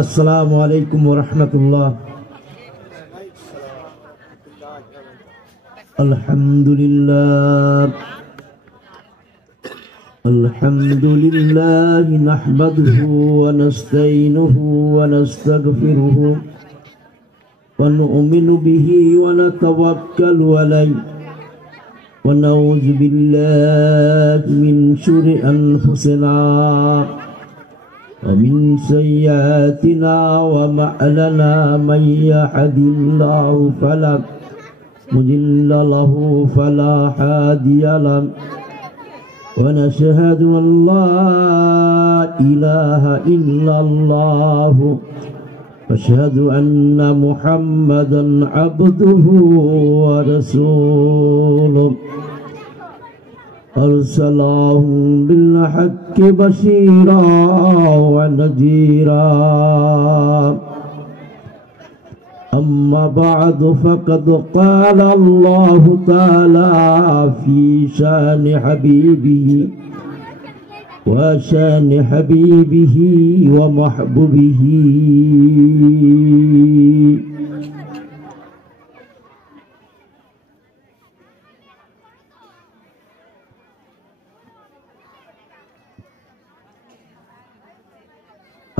আসসালামু আলাইকুম ওয়া রাহমাতুল্লাহ। আলহামদুলিল্লাহ নাহমাদুহু ওয়া নাস্তাইনুহু ওয়া নাস্তাগফিরুহু ওয়া নু'মিনু বিহি ওয়া নাতাওয়াক্কালু আলাইহি ওয়া নাউযু বিল্লাহি মিন শুররি আনফুসিনা ومن سيئاتنا ومعلنا من يهد الله فلا مضل له فلا هادي له ونشهد أن لا إله إلا الله وأشهد أن محمدا عبده ورسوله أرسله بالحق بشيرا ونذيرا أما بعد فقد قال الله تعالى في شان حبيبه وشان حبيبه ومحبوبه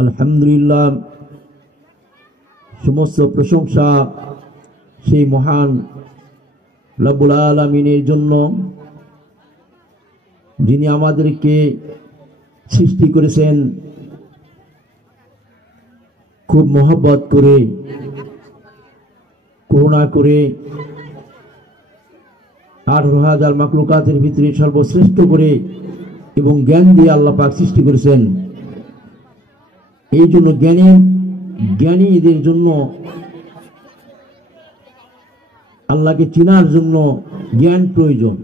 আলহামদুলিল্লাহ, সমস্ত প্রশংসা সেই মহান রব্বুল আলামিনের জন্য, যিনি আমাদেরকে সৃষ্টি করেছেন খুব মহব্বত করে, করুণা করে। 18,000 মাখলুকাতের ভিতরে সর্বশ্রেষ্ঠ করে এবং জ্ঞান দিয়ে আল্লাহ পাক সৃষ্টি করেছেন। এই জন্য জ্ঞানীদের জন্য, আল্লাহকে চেনার জন্য জ্ঞান প্রয়োজন,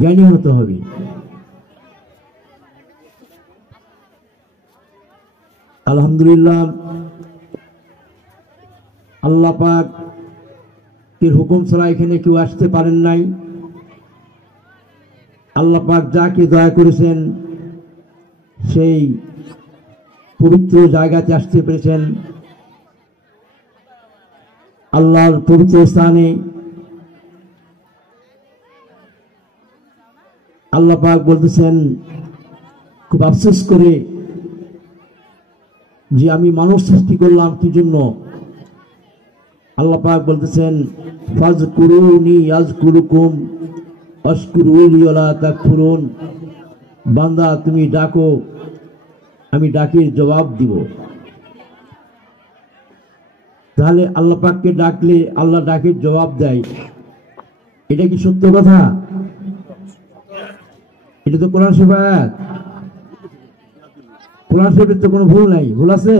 জ্ঞানী হতে হবে। আলহামদুলিল্লাহ, আল্লাহ পাক এর হুকুম ছাড়া এখানে কেউ আসতে পারেন নাই। আল্লাহ পাক যাকে দয়া করেছেন সেই পবিত্র জায়গাতে আসতে পেরেছেন। আল্লাহর পবিত্র স্থানে আল্লাহ পাক বলতেছেন খুব আফসোস করে যে আমি মানুষ সৃষ্টি করলাম কি জন্য। আল্লাহ পাক বলতেছেন ফাজকুরুনি আযকুরুকুম ওয়াশকুরুলি ওয়ালা তাকফুরুন। বান্দা তুমি ডাকো, আমি ডাকের জবাব দিব। তাহলে আল্লাহ পাককে ডাকলে আল্লাহ ডাকের জবাব দেয়, এটা কি সত্য কথা? এটা তো কোরআন শরীফের আয়াত। কোরআন শরীফের তো কোনো ভুল নাই, ভুল আছে?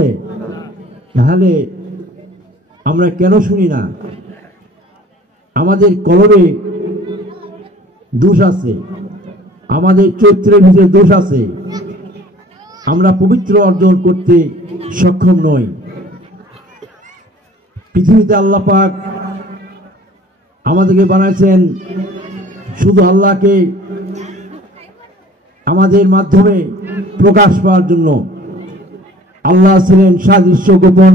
তাহলে আমরা কেন শুনি না? আমাদের কলমে দোষ আছে, আমাদের চরিত্রের ভিতরে দোষ আছে, আমরা পবিত্র অর্জন করতে সক্ষম নই। পৃথিবীতে আল্লাহ পাক আমাদেরকে বানাইছেন শুধু আল্লাহকে আমাদের মাধ্যমে প্রকাশ পাওয়ার জন্য। আল্লাহ ছিলেন সাদৃশ্য গোপন।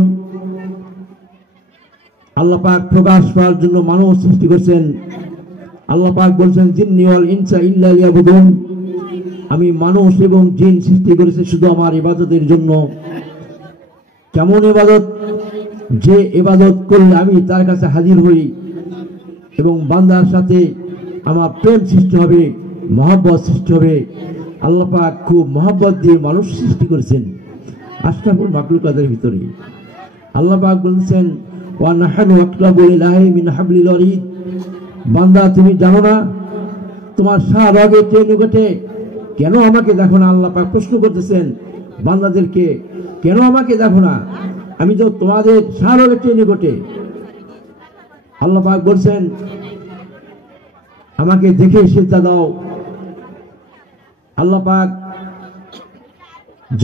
আল্লাহ পাক প্রকাশ পাওয়ার জন্য মানুষ সৃষ্টি করেছেন। আল্লাহ পাক বলছেন জিন্নি ওয়াল ইনসা ইল্লা লিয়াবুদুন, আমি মানুষ এবং জিন সৃষ্টি করেছি শুধু আমার ইবাদতের জন্য। কেমন ইবাদত? যে ইবাদত করলে আমি তার কাছে হাজির হই এবং বান্দার সাথে আমার প্রেম সৃষ্টি হবে, মহব্বত সৃষ্টি হবে। আল্লাহ পাক খুব মহব্বত দিয়ে মানুষ সৃষ্টি করেছেন আশরাফুল মাখলুকাতের ভিতরে। আল্লাহ পাক বলছেন ওয়া নাহনু আকরাবু ইলাইহি মিন হাবলিল ওয়ারিদ। বান্দা তুমি জানো না তোমার শাহবাগের চেয়ে নিকটে কেন আমাকে দেখো না? আল্লাহ পাক প্রশ্ন করতেছেন বান্দাদেরকে, কেন আমাকে দেখো না? আমি তো তোমাদের শাহবাগের চেয়ে নিকটে। আল্লাহ পাক বলছেন আমাকে দেখে সিজদা দাও। আল্লাহ পাক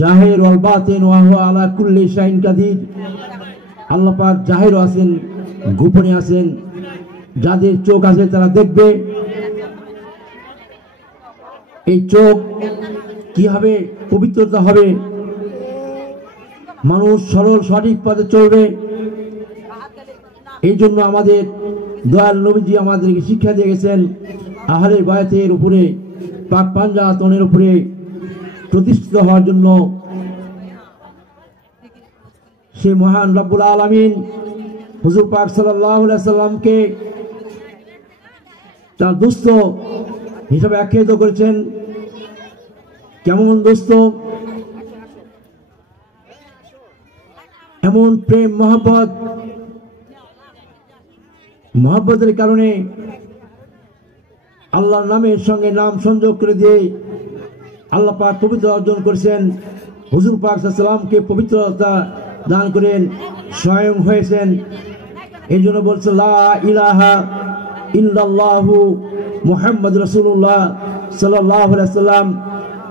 জাহির ওয়াল বাতিন ওয়া হুয়া আলা কুল্লি শাইইন কাদির। আল্লাহ পাক জাহির আছেন, গোপনে আছেন। যাদের চোখ আছে তারা দেখবে। এই চোখ কি হবে? পবিত্রতা হবে। মানুষ সরল সঠিক পথে চলবে। এই জন্য আমাদের দয়াল নবীজি আমাদেরকে শিক্ষা দিয়ে গেছেন আহলে বায়াতের উপরে, পাক পাঞ্জাতনের উপরে প্রতিষ্ঠিত হওয়ার জন্য। সেই মহান রব্বুল আলামিন হুজুর পাক সাল্লাল্লাহু আলাইহি সাল্লামকে তার দোস্ত হিসাবে আখ্যায়িত করেছেন। কেমন দোস্ত? এমন প্রেম মহব্বতের কারণে আল্লাহর নামের সঙ্গে নাম সংযোগ করে দিয়ে আল্লাহ পাক পবিত্র অর্জন করেছেন। হুজুর পাক সাল্লাল্লাহু আলাইহি সাল্লামকে পবিত্রতা দান করেন, স্বয়ং হয়েছেন। এই জন্য বলছে লা ইলাহা ইল্লাল্লাহু মুহাম্মাদুর রাসূলুল্লাহ সাল্লাল্লাহু আলাইহি ওয়াসাল্লাম।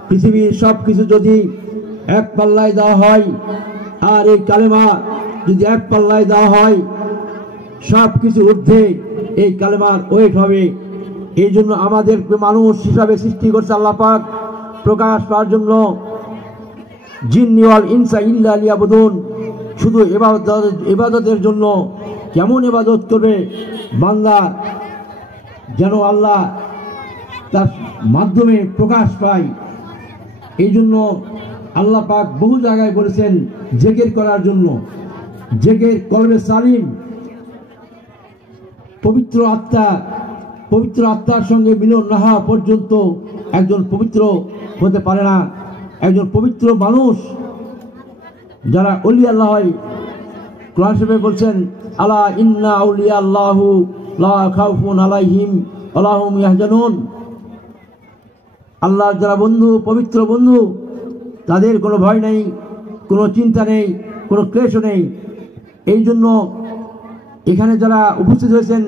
পৃথিবীর সব কিছু যদি এক পাল্লায় দেওয়া হয়, আর এই কালেমা যদি এক পাল্লায় দেওয়া হয়, সব কিছু ঊর্ধ্বে এই কালেমার ওয়েট হবে। এই জন্য আমাদের মানুষ হিসাবে সৃষ্টি করছে আল্লাহ পাক প্রকাশ পাওয়ার জন্য। জিন্নি ওয়াল ইনসা ইল্লা লিয়াবুদুন, শুধু ইবাদতের জন্য। কেমন ইবাদত করবে বান্দা? যেন আল্লাহ তার মাধ্যমে প্রকাশ পায়। এই জন্য আল্লাহ পাক বহু জায়গায় বলেছেন জিকির করার জন্য। জিকির কলবে সালিম, পবিত্র আত্মার সঙ্গে মিলন না হওয়া পর্যন্ত একজন পবিত্র হতে পারে না। একজন পবিত্র মানুষ যারা ওলি আল্লাহ হয়, কোরআন শরীফে বলছেন আলা ইন্না আউলিয়া আল্লাহু লা খাউফুন আলাইহিম ওয়া হুম ইয়াহজানুন। আল্লাহর যারা বন্ধু, পবিত্র বন্ধু, তাদের কোনো ভয় নেই, কোনো চিন্তা নেই, কোনো ক্লেশ নেই। এই জন্য এখানে যারা উপস্থিত হয়েছেন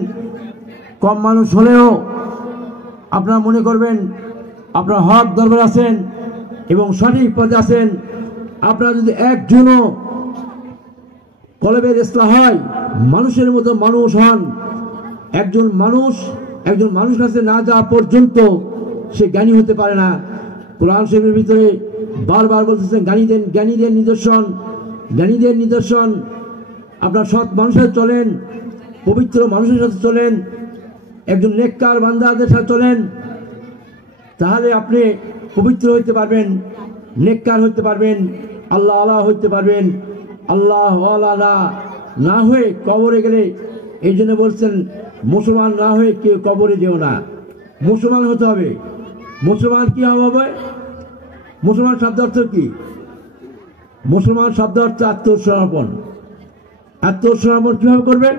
কম মানুষ হলেও আপনারা মনে করবেন আপনারা হক দরবার আছেন এবং সঠিক পথে আছেন। আপনারা যদি একজনও কলবের ইসলাহ হয়, মানুষের মতো মানুষ হন। একজন মানুষ কাছে না যাওয়া পর্যন্ত সে জ্ঞানী হতে পারে না। কোরআন শরীফের ভিতরে বারবার বলতেছেন জ্ঞানীদের নিদর্শন। আপনার সৎ মানুষের চলেন, পবিত্র মানুষের সাথে চলেন, একজন নেককার বান্দাদের সাথে চলেন, তাহলে আপনি পবিত্র হইতে পারবেন, নেককার হইতে পারবেন, আল্লাহ আল্লাহ হইতে পারবেন। আল্লাহ আল্লাহ না হয়ে কবরে গেলে, এই জন্য বলছেন মুসলমান না হয়ে কেউ কবরে যেও না, মুসলমান হতে হবে। মুসলমান কি হবে? মুসলমান শব্দ অর্থ কি? মুসলমান শব্দ অর্থ আত্মসমর্পণ। আত্মসমর্পণ কিভাবে করবে?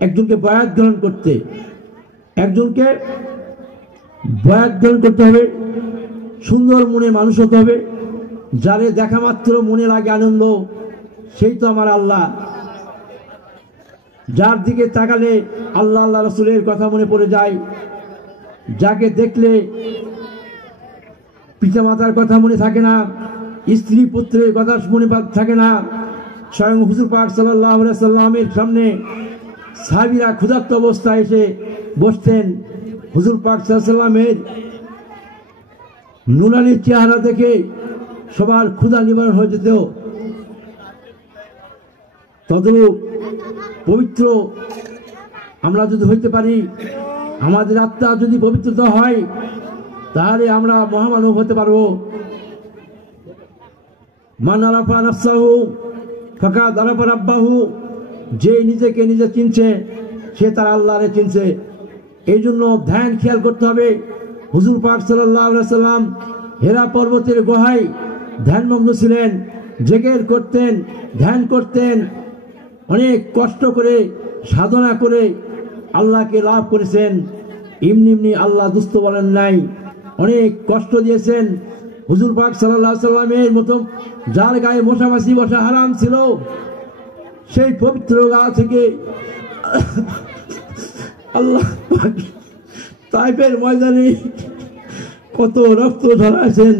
একজনকে বয়াত গ্রহণ করতে হবে, সুন্দর মনে মানুষ হতে হবে। যারে দেখা মাত্র মনে লাগে আনন্দ, সেই তো আমার আল্লাহ। যার দিকে তাকালে আল্লাহ আল্লাহ রাসূলের কথা মনে পড়ে যায়, যাকে দেখলে পিতামাতার কথা মনে থাকে না, স্ত্রী পুত্রের কথা মনে থাকে না। স্বয়ং হুজুর পাক সাল্লাল্লাহু আলাইহি সাল্লামের সামনে সাহাবীরা ক্ষুধার্ত অবস্থায় এসে বসতেন। হুজুর পাক সাল্লাল্লাহু আলাইহি সাল্লামের নুরানি চেহারা দেখে সবার ক্ষুধা নিবারণ হয়ে যেত। তদ্রূপ পবিত্র আমরা যদি হইতে পারি, আমাদের আত্মা যদি পবিত্রতা হয়, তাহলে আমরা মহামানব হতে পারবো। মান আরাফা নাফসাহু ফাকাদ আরাফা রাব্বাহু, যে নিজেকে নিজে চিনছে সে তার আল্লাহরে চিনছে। এই জন্য ধ্যান খেয়াল করতে হবে। হুজুর পাক সাল্লাল্লাহু আলাইহি সাল্লাম হেরা পর্বতের গুহায় ধ্যানমগ্ন ছিলেন, জিকির করতেন, ধ্যান করতেন, অনেক কষ্ট করে সাধনা করে আল্লাহকে লাভ করেছেন। এমনি আল্লাহ দুস্থ বলেন নাই, অনেক কষ্ট দিয়েছেন। হুজুর পাক সাল্লাল্লাহু আলাইহি সাল্লামের মতো যার গায়ে মশামাছি বসা হারাম ছিল, সেই পবিত্র গা থেকে আল্লাহ পাক তাইফের ময়দানে কত রক্ত ঝরাইছেন।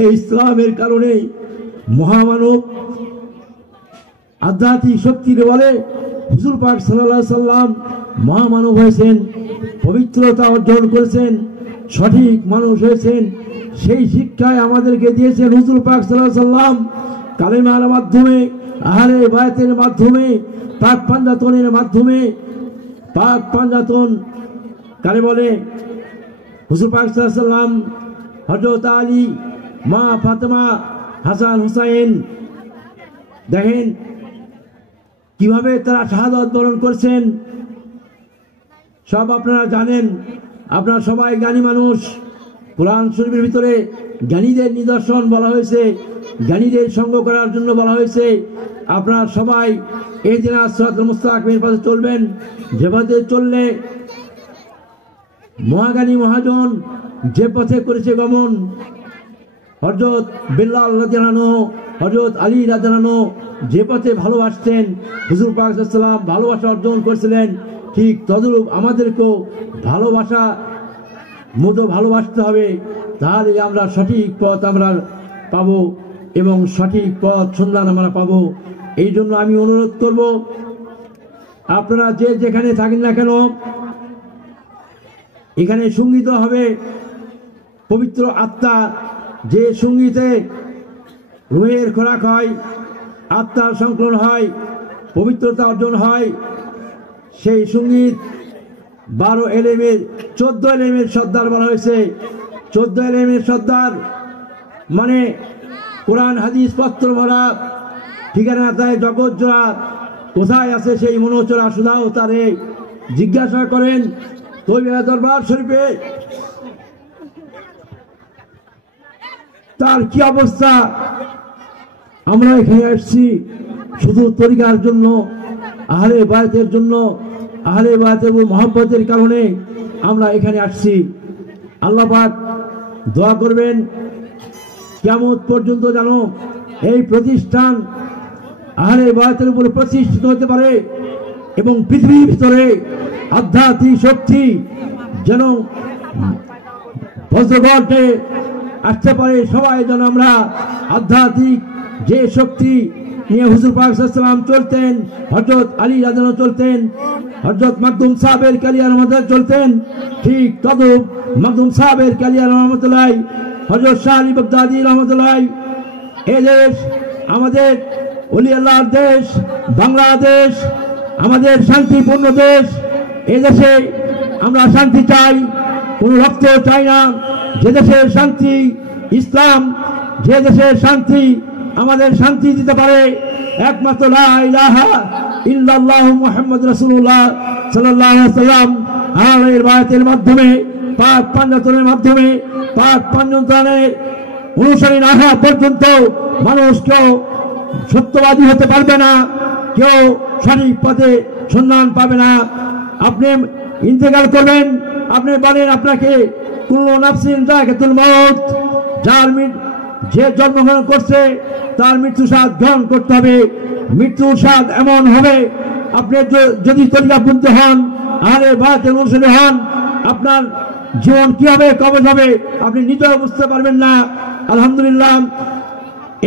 এই ইসলামের কারণে মহামানব আধ্যাত্মিক শক্তির বলে হুজুর পাক সাল্লাল্লাহু আলাইহি সাল্লাম মহামানব হয়েছেন, পবিত্রতা অর্জন করেছেন, সঠিক মানুষ হয়েছেন। সেই শিক্ষায় আমাদেরকে দিয়েছেন হুজুর পাক সাল্লাল্লাহু আলাইহি সাল্লাম। কালেমার মাধ্যমে, আহলে বায়াতের মাধ্যমে, পাক পাঞ্জাতনের মাধ্যমে, পাক পাঞ্জাতন কারে বলে? হুজুর পাক সাল্লাল্লাহু আলাইহি ওয়াসাল্লাম, হযরত আলী, মা ফাতেমা, হাসান হুসাইন, দেখেন কিভাবে তারা শাহাদাত বরণ করছেন, সব আপনারা জানেন। আপনারা সবাই জ্ঞানী মানুষ। কোরআন শরীফের ভিতরে জ্ঞানীদের নিদর্শন বলা হয়েছে, জ্ঞানীদের সঙ্গ করার জন্য বলা হয়েছে। আপনারা সবাই ইহদিনা সিরাতাল মুস্তাকিমের পথে চলবেন, যে পথে চললে মহাজ্ঞানী মহাজন যে পথে করেছে গমন, হযরত বিল্লাল রাদিয়াল্লাহু আনহু, হযরত আলী রাদিয়াল্লাহু আনহু যে পথে ভালোবাসতেন, হুজুর পাক সাল্লাল্লাহু আলাইহি ওয়াসাল্লাম ভালোবাসা অর্জন করেছিলেন, ঠিক তদ্রূপ আমাদেরকেও ভালোবাসা মতো ভালোবাসতে হবে। তাহলে আমরা সঠিক পথ আমরা পাবো এবং সঠিক পথ সন্ধান আমরা পাবো। এই জন্য আমি অনুরোধ করব, আপনারা যে যেখানে থাকেন না কেন, এখানে সঙ্গীত হবে পবিত্র আত্মা, যে সঙ্গীতে রুহের খোরাক হয়, আত্মার সংকলন হয়, পবিত্রতা অর্জন হয়। সেই সঙ্গীত 12 এলেমের 14 এলেমের সর্দার বলা হয়েছে। 14 এলেমের সর্দার মানে কোরআন হাদিস পত্র ভরা, ঠিকানা তাই জগৎ জোড়া, কোথায় আছে সেই মনোচরা সুধাও তারে জিজ্ঞাসা করেন তৈবা দরবার শরীফে তার কি অবস্থা। আমরা এখানে আসছি শুধু তরিকার জন্য, আহলে বায়াতের জন্য, আহলে বায়াতের মহব্বতের কারণে আমরা এখানে আসছি। আল্লাহ পাক দোয়া করবেন কিয়ামত পর্যন্ত যেন এই প্রতিষ্ঠান আহলে বায়াতের উপরে প্রতিষ্ঠিত হতে পারে এবং পৃথিবীর ভিতরে আধ্যাত্মিক শক্তি যেন বজ্রগর্ভে আসতে পারে। সবাই যেন আমরা আধ্যাত্মিক যে শক্তি নিয়ে হুজুর পাক সাল্লাল্লাহু আলাইহি ওয়াসাল্লাম চলতেন, হযরত আলী রাদিয়াল্লাহু আনহু চলতেন, হযরত মাকদুম সাহেবের কালিয়ার মধ্যে চলতেন, ঠিক তদ্রূপ মাকদুম সাহেবের কালিয়ার রহমতুল্লাহ, হযরত শাহ আলী বাগদাদী রহমতুল্লাহ। এই দেশ আমাদের ওলি আল্লাহর দেশ, বাংলাদেশ আমাদের শান্তিপূর্ণ দেশ। এই দেশে আমরা শান্তি চাই, কোন রক্ত চাই না। যে দেশের শান্তি ইসলাম, যে দেশের শান্তি আমাদের শান্তি দিতে পারে একমাত্র লা ইলাহা ইল্লাল্লাহ মুহাম্মদ রাসূলুল্লাহ সাল্লাল্লাহু আলাইহি ওয়াসাল্লাম আহলে বায়াতের মাধ্যমে, পাক পাঞ্জাতনের মাধ্যমে, পাক পাঞ্জাতনের অনুসারী না হওয়া পর্যন্ত মানুষ কেউ সত্যবাদী হতে পারবে না, কেউ সঠিক পথে সন্ধান পাবে না। আপনি ইন্তেকাল করবেন, আপনি বলেন আপনাকে কুল্লু নাফসিন যায়কাতুল মউত, যে জন্মগ্রহণ করছে তার মৃত্যু স্বাদ গ্রহণ করতে হবে। মৃত্যুর স্বাদ এমন হবে, আপনি যদি তরিকাবদ্ধ হন, আহলে বায়াতের অনুসারী হন, আপনার জীবন কি হবে, কবে হবে আপনি নিজেও বুঝতে পারবেন না। আলহামদুলিল্লাহ,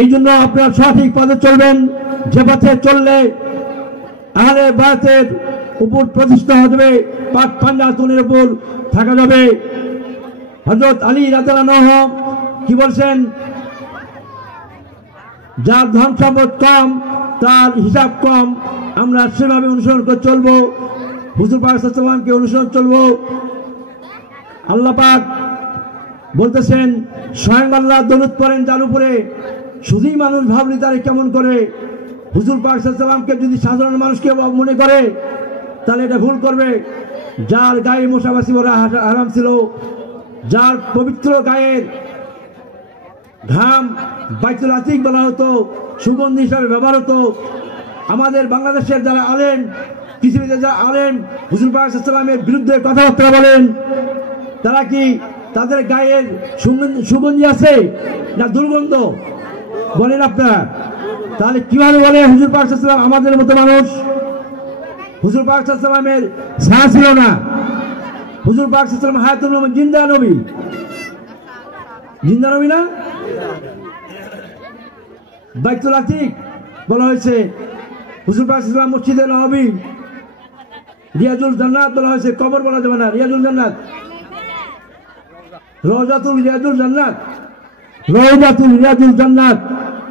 এই জন্য আপনারা সঠিক পথে চলবেন, যে পথে চললে আহলে বায়াতের উপর প্রতিষ্ঠা হবে, পাক পাঞ্জাতনের উপর থাকা যাবে। হযরত আলী রাদিয়াল্লাহু আনহু কি বলছেন? যার ধন সম্পদ কম তার হিসাব কম, আমরা সেভাবে অনুসরণ করে চলবো, হুজুর পাক সাল্লাল্লাহু আলাইহি ওয়াসাল্লামকে অনুসরণ চলবো। আল্লাহ পাক বলতেছেন স্বয়ং আল্লাহ দরুদ পড়েন যার উপরে, শুধুই মানুষ ভাবলি তারে কেমন করে। হুজুর পাক সাল্লাল্লাহু আলাইহি ওয়াসাল্লামকে যদি সাধারণ মানুষকে মনে করে তাহলে এটা ভুল করবে। যার গায়ে মশাবাসি ওরা হারাম ছিল, যার পবিত্র গায়ের ঘাম বাইতুল আতিক বলা হতো, সুগন্ধি হিসাবে ব্যবহার হতো। আমাদের বাংলাদেশের যারা আলেম, পৃথিবীতে যারা আলেম হুজুর পাক সাল্লাল্লাহু আলাইহি ওয়াসাল্লামের বিরুদ্ধে কথাবার্তা বলেন, তারা কি তাদের গায়ের সুগন্ধি আছে না দুর্গন্ধ বলেন আপনারা? তাহলে কিভাবে বলে হুজুর পাক সাল্লাল্লাহু আলাইহি ওয়াসাল্লাম আমাদের মতো মানুষ? হুজুর পাক সাল্লাল্লাহু আলাইহি ওয়াসাল্লামের ছায়া ছিল না। হুজুর পাক সাল্লাল্লাহু আলাইহি ওয়াসাল্লাম হায়াতুল নবী, জিন্দা নবী, জিন্দা নবী না? বাইতুল আতিক বলা হয়েছে, হুজুর পাক সাল্লাল্লাহু আলাইহি ওয়াসাল্লাম মসজিদে নববী, রিয়াজুল জান্নাত বলা হয়েছে, কবর বলা যাবে না, রিয়াজুল জান্নাত, রওজাতুল রিয়াজুল জান্নাত, রওজাতুল রিয়াজুল জান্নাত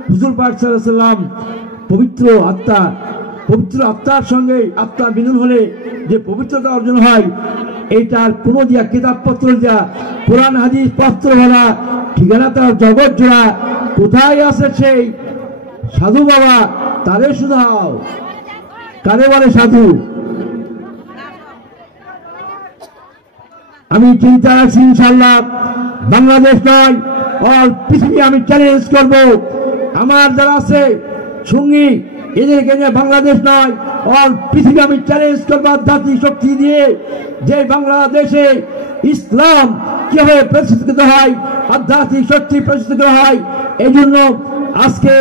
হুজুর পাক সাল্লাল্লাহু আলাইহি ওয়াসাল্লাম পবিত্র আত্মার সঙ্গে আত্মা মিলন হলে যে পবিত্রতা অর্জন হয়, এইটার কোনো দিয়া কিতাবপত্র দিয়া কোরআন হাদিস পত্র ভরা ঠিকানা তার জগৎ জোড়া কোথায় আছে সেই সাধু বাবা, তারে শুধাও। কারে বলে সাধু? আমি চিন্তা রাখছি ইনশাআল্লাহ বাংলাদেশ নয়, অল পৃথিবী আমি চ্যালেঞ্জ করব। আমার যারা আছে সঙ্গী, এদেরকে নিয়ে বাংলাদেশ নয়, অল পৃথিবী আমি চ্যালেঞ্জ করবো আধ্যাত্মিক শক্তি দিয়ে, যে বাংলাদেশে ইসলাম কিভাবে প্রতিষ্ঠিত হয়, আধ্যাত্মিক শক্তি প্রতিষ্ঠিত হয়। এই জন্য আজকে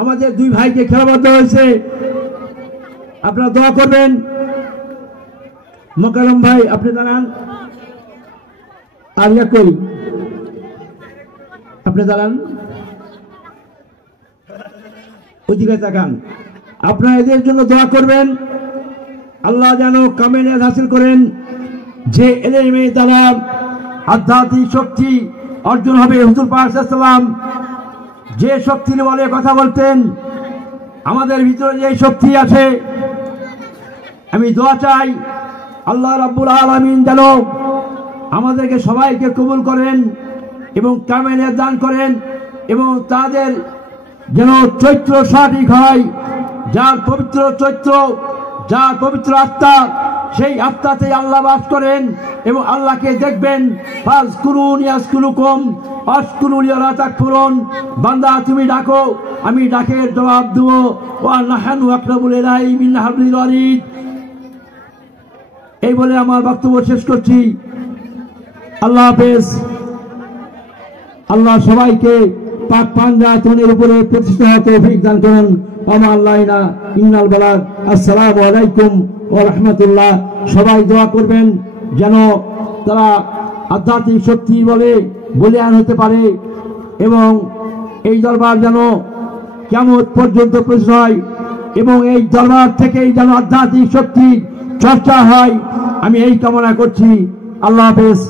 আমাদের দুই ভাইকে খেলাবদ্ধ হয়েছে, আপনারা দোয়া করবেন। মোকাররম ভাই আপনি দাঁড়ান, আর কই আপনি দাঁড়ান, ওইদিকে তাকান। আপনারা এদের জন্য দোয়া করবেন, আল্লাহ যেন কামেলিয়াত হাসিল করেন, যে এলেমে দ্বারা আধ্যাত্মিক শক্তি অর্জন হবে। হুজুর পাক সাল্লাল্লাহু আলাইহি ওয়াসাল্লাম যে শক্তির বলে কথা বলতেন, আমাদের ভিতরে যে শক্তি আছে, আমি দোয়া চাই আল্লাহ রাব্বুল আলামিন যেন আমাদেরকে সবাইকে কবুল করেন এবং কামেলিয়াত দান করেন, এবং তাদের যেন চৈত্র সঠিক হয়। যার পবিত্র চৈত্র, যার পবিত্র আত্মা, সেই আত্মাতেই আল্লাহ বাস করেন এবং আল্লাহকে দেখবেন। ফাজকুরুনি আযকুরুকুম ওয়াশকুরুলি ওয়ালা তাকফুরুন। বান্দা তুমি ডাকো, আমি ডাকের জবাব দেব। ওয়া নাহনু আকরাবু ইলাইহি মিন হাবলিল ওয়ারিদ। এই বলে আমার বক্তব্য শেষ করছি। আল্লাহ হাফেজ। আল্লাহ সবাইকে পাক পাঞ্জাতনের উপরে প্রতিষ্ঠিত হওয়ার তৌফিক দান করেন। ওমা আল্লাহিনা ইন্নাল বালাগ। আসসালামু আলাইকুম ওয়া রাহমাতুল্লাহ। সবাই দোয়া করবেন যেন তারা আধ্যাত্মিক শক্তি বলিয়ান হতে পারে, এবং এই দরবার যেন কিয়ামত পর্যন্ত প্রতিষ্ঠিত হয়, এবং এই দরবার থেকেই যেন আধ্যাত্মিক শক্তি চর্চা হয়। আমি এই কামনা করছি। আল্লাহ হাফেজ।